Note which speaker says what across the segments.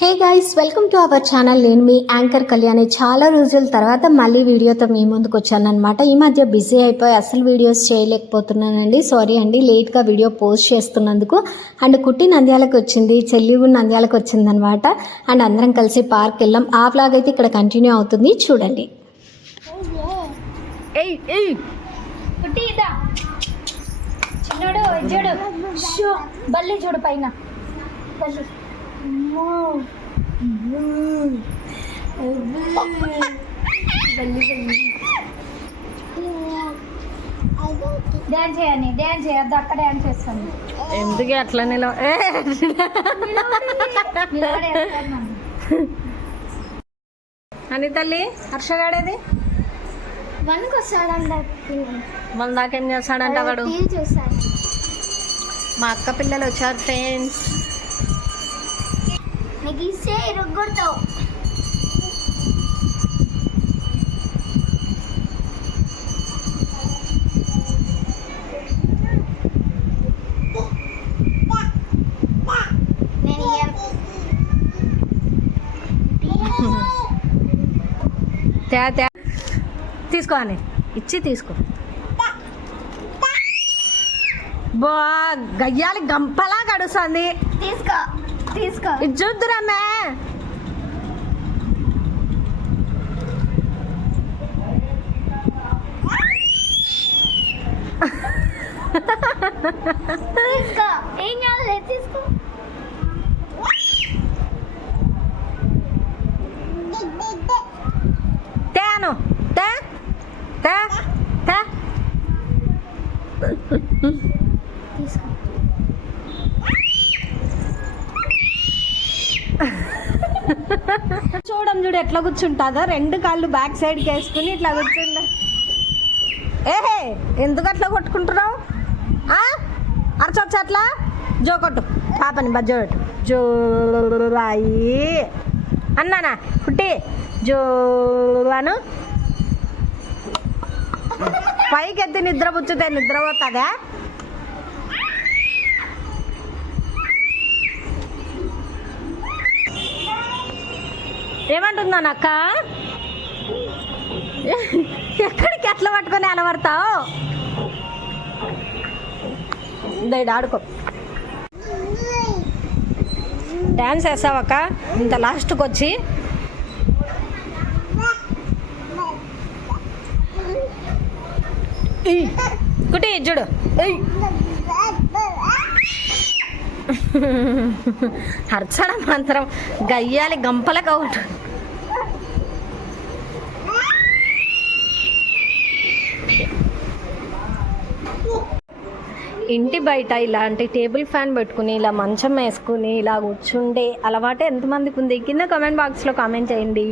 Speaker 1: Hey guys welcome to our channel నేను మీ anchor Kalyani చాలా రోజుల తర్వాత మళ్ళీ వీడియోతో మీ ముందుకు వచ్చానమాట ఈ మధ్య బిజీ అయిపోయి అసలు వీడియోస్ చేయలేకపోతున్నానండి. సారీ అండి లేట్గా వీడియో పోస్ట్ చేస్తున్నందుకు. అండ్ కుట్టి నంద్యాలకు వచ్చింది చెల్లి కూడా నంద్యాలకు వచ్చిందనమాట అండ్ అందరం కలిసి పార్క్ వెళ్ళాం ఆ వ్లాగ్ అయితే ఇక్కడ కంటిన్యూ అవుతుంది. చూడండి.
Speaker 2: ఏయ్ ఏయ్.
Speaker 3: కుట్టి ఇదా చిన్నోడు చూడు షో బల్లి చూడు పైన. బల్లి. డ్యాన్స్ చేయని డ్యాన్స్ చేయద్దు అక్క డ్యాన్స్ చేస్తాను
Speaker 2: ఎందుకు అట్లా నిలవ. అని తల్లి హర్షగాడేది
Speaker 3: వన్కి వస్తాడంట
Speaker 2: మన దాకా ఏం చేస్తాడంట వాడు? మా అక్క పిల్లలు వచ్చారు ఫ్రెండ్స్
Speaker 3: ఇరగొడతావు ఇయ్యను.
Speaker 2: తే తే తీసుకో అని. ఇచ్చి తీసుకో. బా గయ్యాలి గంపలా గడుస్తుంది.
Speaker 3: తీసుకో. తీసుకో
Speaker 2: ఇది చూద్దురమ్మే
Speaker 3: తీసుకో ఏం కావాలి తీసుకో
Speaker 2: తేను తే తే తే
Speaker 3: తీసుకో
Speaker 2: చూడం చూడు ఎట్లా కూర్చుంటుందో. రెండు కాళ్ళు బ్యాక్ సైడ్కి వేసుకుని ఇట్లా కూర్చుండ ఏహే ఎందుకు అట్లా కొట్టుకుంటున్నావు? అరచొచ్చు అట్లా? జో కొట్టు. పాపని బజ్జో పెట్టు. జోరాయి అన్నానా? పుట్టి. జోను పైకి ఎత్తి నిద్ర పుచ్చితే నిద్ర పోతుందా ఏమంటున్నాను అక్క ఎక్కడికి ఎట్లా పట్టుకొని అలవడతావు? దైడు ఆడుకో. డ్యాన్స్ వేసావక్క ఇంత లాస్ట్కి వచ్చి కుటి చూడు. అర్చన మంత్రం మాత్రం గయ్యాలి గంపల ఒకటి ఇంటి బయట ఇలాంటి టేబుల్ ఫ్యాన్ పెట్టుకుని ఇలా మంచం వేసుకుని ఇలా కూర్చుండే అలవాటు ఎంతమందికి ఉంది? కింద కామెంట్ బాక్స్లో కామెంట్ చేయండి.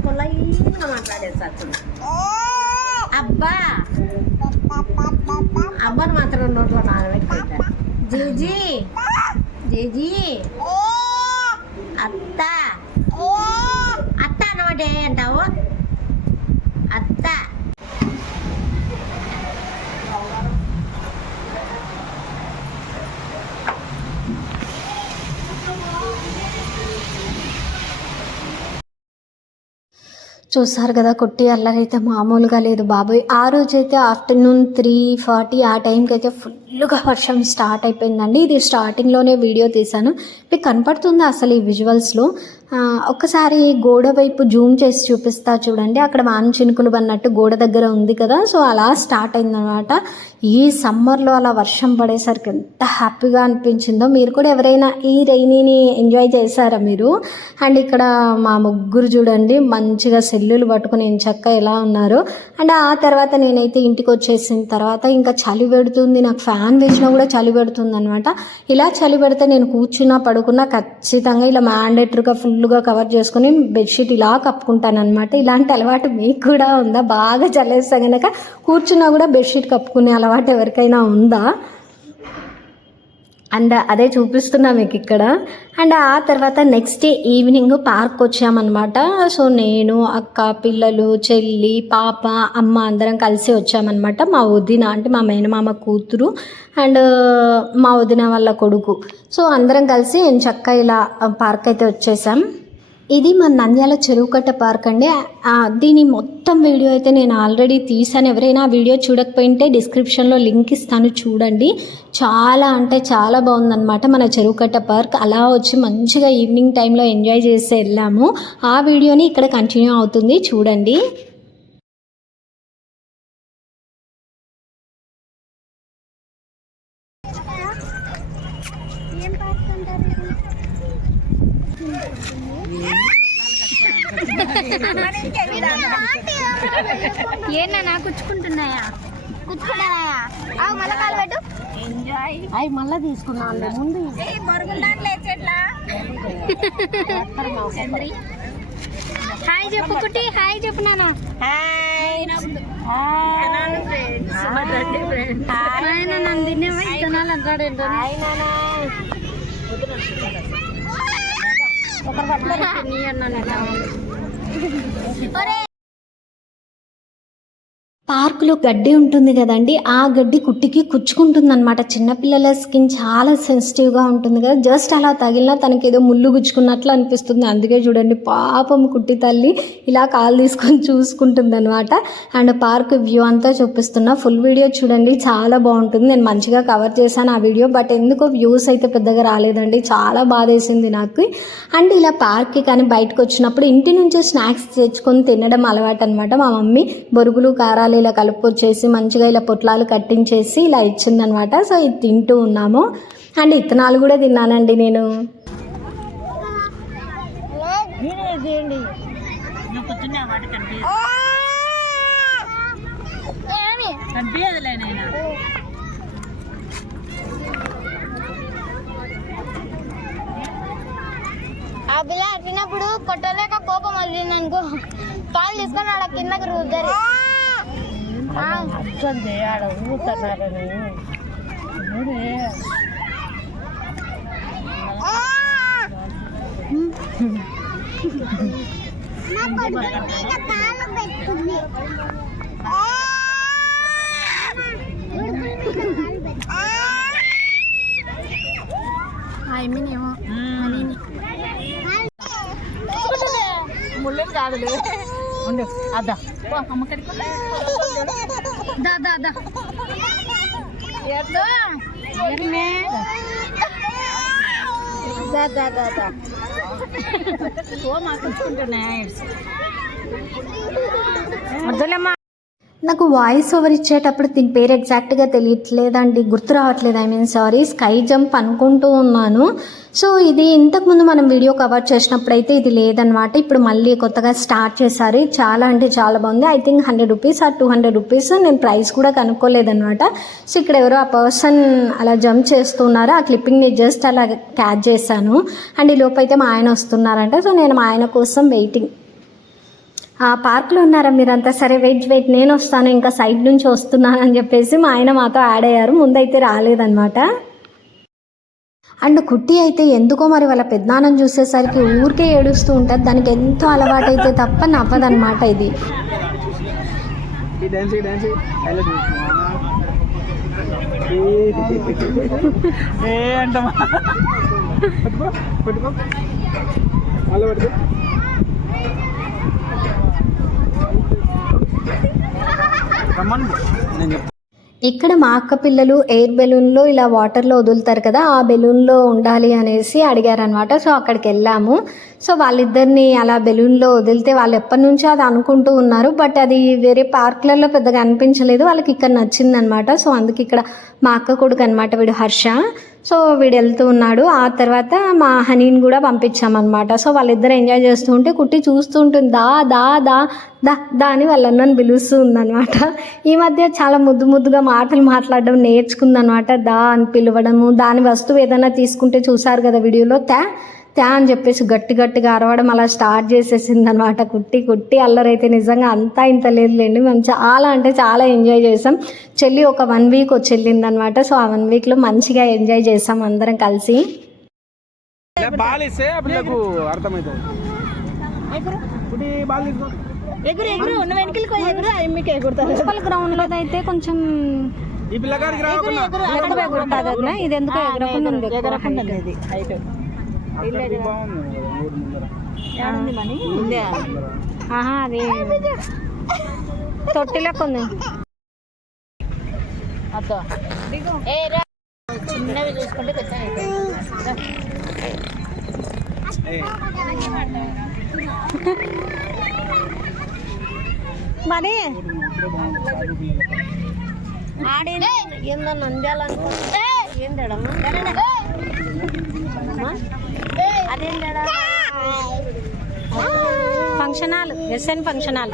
Speaker 2: మళ్ళీ అనుకో లైన్గా మాట్లాడేసారు అబ్బా అబ్బాని మాత్రం నోట్లో నానబెట్టుకుంటా జీజీ జీజీ అత్త అత్త అనమాట అంటావు
Speaker 1: చూసారు కదా కొట్టి అల్లరైతే మామూలుగా లేదు బాబోయ్. ఆ రోజైతే ఆఫ్టర్నూన్ త్రీ ఫార్టీ ఆ టైంకి అయితే ఫుల్గా వర్షం స్టార్ట్ అయిపోయిందండి. ఇది స్టార్టింగ్లోనే వీడియో తీశాను. మీకు కనపడుతుంది అసలు ఈ విజువల్స్లో ఒక్కసారి గోడ వైపు జూమ్ చేసి చూపిస్తా చూడండి. అక్కడ వాన చినుకులు పడినట్టు గోడ దగ్గర ఉంది కదా. సో అలా స్టార్ట్ అయిందనమాట ఈ సమ్మర్లో అలా వర్షం పడేసరికి ఎంత హ్యాపీగా అనిపించిందో. మీరు కూడా ఎవరైనా ఈ రైనీని ఎంజాయ్ చేశారా మీరు? అండ్ ఇక్కడ మా ముగ్గురు చూడండి మంచిగా సెల్లులు పట్టుకుని చక్క ఎలా ఉన్నారు. అండ్ ఆ తర్వాత నేనైతే ఇంటికి వచ్చేసిన తర్వాత ఇంకా చలి పెడుతుంది నాకు ఫ్యాన్ వేసినా కూడా చలి పెడుతుంది అనమాట ఇలా చలి పెడితే నేను కూర్చున్నా పడుకున్నా ఖచ్చితంగా ఇలా మ్యాండేటరీగా ఫుల్గా కవర్ చేసుకుని బెడ్షీట్ ఇలా కప్పుకుంటాను అనమాట ఇలాంటి అలవాటు మీకు కూడా ఉందా? బాగా చల్లేస్తా కనుక కూర్చున్నా కూడా బెడ్షీట్ కప్పుకునే అలవాటు ఎవరికైనా ఉందా? అండ్ అదే చూపిస్తున్నా మీకు ఇక్కడ. అండ్ ఆ తర్వాత నెక్స్ట్ డే ఈవినింగ్ పార్క్ వచ్చామన్నమాట. సో నేను అక్క పిల్లలు చెల్లి పాప అమ్మ అందరం కలిసి వచ్చామన్నమాట. మా వదిన అంటే మా మేనమామ కూతురు అండ్ మా వదిన వాళ్ళ కొడుకు. సో అందరం కలిసి చక్క ఇలా పార్క్ అయితే వచ్చేసాం. ఇది మన నంద్యాల చెరువుకట్ట పార్క్ అండి. దీని మొత్తం వీడియో అయితే నేను ఆల్రెడీ తీసాను ఎవరైనా వీడియో చూడకపోయింటే డిస్క్రిప్షన్లో లింక్ ఇస్తాను చూడండి. చాలా అంటే చాలా బాగుందన్నమాట మన చెరువుకట్ట పార్క్. అలా వచ్చి మంచిగా ఈవినింగ్ టైంలో ఎంజాయ్ చేసి వెళ్ళాము. ఆ వీడియోని ఇక్కడ కంటిన్యూ అవుతుంది. చూడండి.
Speaker 3: ఏనా కుచ్చుకుంటున్నాయా? కుచ్చుకుంటాయా అవు మళ్ళా కాలు పెట్టు.
Speaker 2: అవి మళ్ళీ తీసుకున్నాను ముందు
Speaker 3: హాయ్ చెప్పు కుట్టి హాయ్ చెప్పు నాన్న. హాయ్. నాన్న తినేవా あれ？
Speaker 1: పార్కులో గడ్డి ఉంటుంది కదండి ఆ గడ్డి కుట్టికి కుచ్చుకుంటుంది అనమాట చిన్నపిల్లల స్కిన్ చాలా సెన్సిటివ్గా ఉంటుంది కదా. జస్ట్ అలా తగిలినా తనకి ఏదో ముళ్ళు గుచ్చుకున్నట్లు అనిపిస్తుంది. అందుకే చూడండి పాపం కుట్టి తల్లి ఇలా కాలు తీసుకొని చూసుకుంటుంది అనమాట అండ్ పార్క్ వ్యూ అంతా చూపిస్తున్నా. ఫుల్ వీడియో చూడండి చాలా బాగుంటుంది. నేను మంచిగా కవర్ చేశాను ఆ వీడియో బట్ ఎందుకో వ్యూస్ అయితే పెద్దగా రాలేదండి. చాలా బాధేసింది నాకు. అండ్ ఇలా పార్క్కి కానీ బయటకు వచ్చినప్పుడు ఇంటి నుంచి స్నాక్స్ తెచ్చుకొని తినడం అలవాటు అనమాట మా మమ్మీ. బొరుగులు కారాలు ఇలా కలుపుకొచ్చేసి మంచిగా ఇలా పొట్లాలు కట్టించేసి ఇలా ఇచ్చిందనమాట. సో ఇది తింటూ ఉన్నాము. అండ్ ఇత్తనాలు కూడా తిన్నానండి నేను.
Speaker 2: చేయండి
Speaker 3: తిన్నప్పుడు కొట్టలేక కోపం వదిలిందనుకో అనుకో. కాలు తీసుకొని ఆడ కిందకి రుద్దరు.
Speaker 2: వస్తుంది ఆడ ఊతున్నారని ఊరే ముళ్ళు కాదులే ఉండు అద్దా అమ్మకడికి మాకు వద్దులేమ్మా.
Speaker 1: నాకు వాయిస్ ఓవర్ ఇచ్చేటప్పుడు దీని పేరు ఎగ్జాక్ట్గా తెలియట్లేదండి. గుర్తు రావట్లేదు. I mean sorry sky jump అనుకుంటూ ఉన్నాను. సో ఇది ఇంతకుముందు మనం వీడియో కవర్ చేసినప్పుడు అయితే ఇది లేదనమాట ఇప్పుడు మళ్ళీ కొత్తగా స్టార్ట్ చేశారు. చాలా అంటే చాలా బాగుంది. I think hundred rupees or two hundred rupees నేను ప్రైస్ కూడా కనుక్కోలేదనమాట సో ఇక్కడ ఎవరో ఆ పర్సన్ అలా జంప్ చేస్తున్నారు. ఆ క్లిప్పింగ్ని జస్ట్ అలా క్యాచ్ చేశాను. అండ్ ఈ లోపు అయితే మా ఆయన వస్తున్నారంట. సో నేను మా ఆయన కోసం వెయిటింగ్ పార్క్లో ఉన్నారా మీరంతా? సరే వెయిట్ వెయిట్ నేను వస్తాను ఇంకా సైడ్ నుంచి వస్తున్నాను అని చెప్పేసి మా ఆయన మాతో యాడ్ అయ్యారు. ముందైతే రాలేదనమాట అండ్ కుట్టి అయితే ఎందుకో మరి వాళ్ళ పెద్దనాన్నని చూసేసరికి ఊరికే ఏడుస్తూ ఉంటుంది. దానికి ఎంతో అలవాటైతే తప్ప నవ్వదనమాట ఇది.
Speaker 4: ఏ అంటమా పట్టుకో పట్టుకో. పట్టుకో.
Speaker 1: ఇక్కడ మా అక్క పిల్లలు ఎయిర్ బెలూన్లో ఇలా వాటర్లో వదులుతారు కదా ఆ బెలూన్లో ఉండాలి అనేసి అడిగారనమాట సో అక్కడికి వెళ్ళాము. సో వాళ్ళిద్దరిని అలా బెలూన్లో వదిలితే వాళ్ళు ఎప్పటి నుంచో అది అనుకుంటూ ఉన్నారు. బట్ అది వేరే పార్క్లలో పెద్దగా అనిపించలేదు. వాళ్ళకి ఇక్కడ నచ్చిందనమాట సో అందుకే ఇక్కడ మా అక్క కొడుకు అనమాట వీడు హర్ష. సో వీడు వెళ్తూ ఉన్నాడు. ఆ తర్వాత మా హనీని కూడా పంపించామన్నమాట. సో వాళ్ళిద్దరు ఎంజాయ్ చేస్తూ ఉంటే కుట్టి చూస్తూ ఉంటుంది. దా దా దా దా దా అని వాళ్ళ పిలుస్తూ ఉందన్నమాట. ఈ మధ్య చాలా ముద్దు ముద్దుగా మాటలు మాట్లాడడం నేర్చుకుందనమాట దా అని పిలవడము దాని వస్తువు ఏదైనా తీసుకుంటే చూసారు కదా వీడియోలో. తా త్యా అని చెప్పేసి గట్టి గట్టిగా అరవడం అలా స్టార్ట్ చేసేసింది అనమాట కుట్టి కుట్టి అల్లరైతే నిజంగా అంతా ఇంత లేదులేండి. మేము చాలా అంటే చాలా ఎంజాయ్ చేసాం. చెల్లి ఒక వన్ వీక్ వచ్చి వెళ్ళింది అనమాట సో ఆ వన్ వీక్లో మంచిగా ఎంజాయ్ చేసాం అందరం కలిసి.
Speaker 2: ఎగురు ఎగురు వెనకలకు ఎగురు. ఎగురుతారు.
Speaker 1: గ్రౌండ్లో అయితే కొంచెం
Speaker 4: ఈ పిల్లగాడికి రాకుండా.
Speaker 1: ఇది ఎందుకు ఎగరకుండా ఉంది
Speaker 2: ఎగరకుండా. ఇది హైట్.
Speaker 1: ఆహా అది తొట్టిలోకి ఉంది
Speaker 2: అత్త ఏ రా చిన్నవి చూసుకుంటే పెద్ద
Speaker 4: ఏయ్,
Speaker 1: మరి
Speaker 4: ఇప్పుడే బాగుంది
Speaker 1: ఆడి ఏందో నంద్యాలనుకుంటే ఏందడమ్మా అదేందడా function hall S N function hall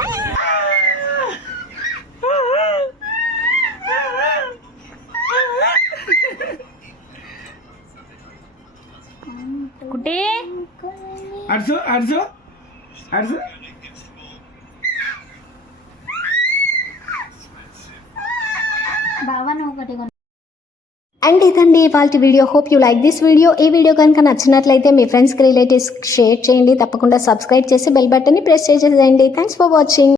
Speaker 4: అడుసు అడుసు
Speaker 1: అండ్ ఇదండి ఇవాళ video. Hope you like this video ఈ వీడియో కనుక నచ్చినట్లయితే మీ ఫ్రెండ్స్కి రిలేటివ్స్ షేర్ చేయండి. తప్పకుండా సబ్స్క్రైబ్ చేసి బెల్ బటన్ని ప్రెస్ చేసేయండి. Thanks for watching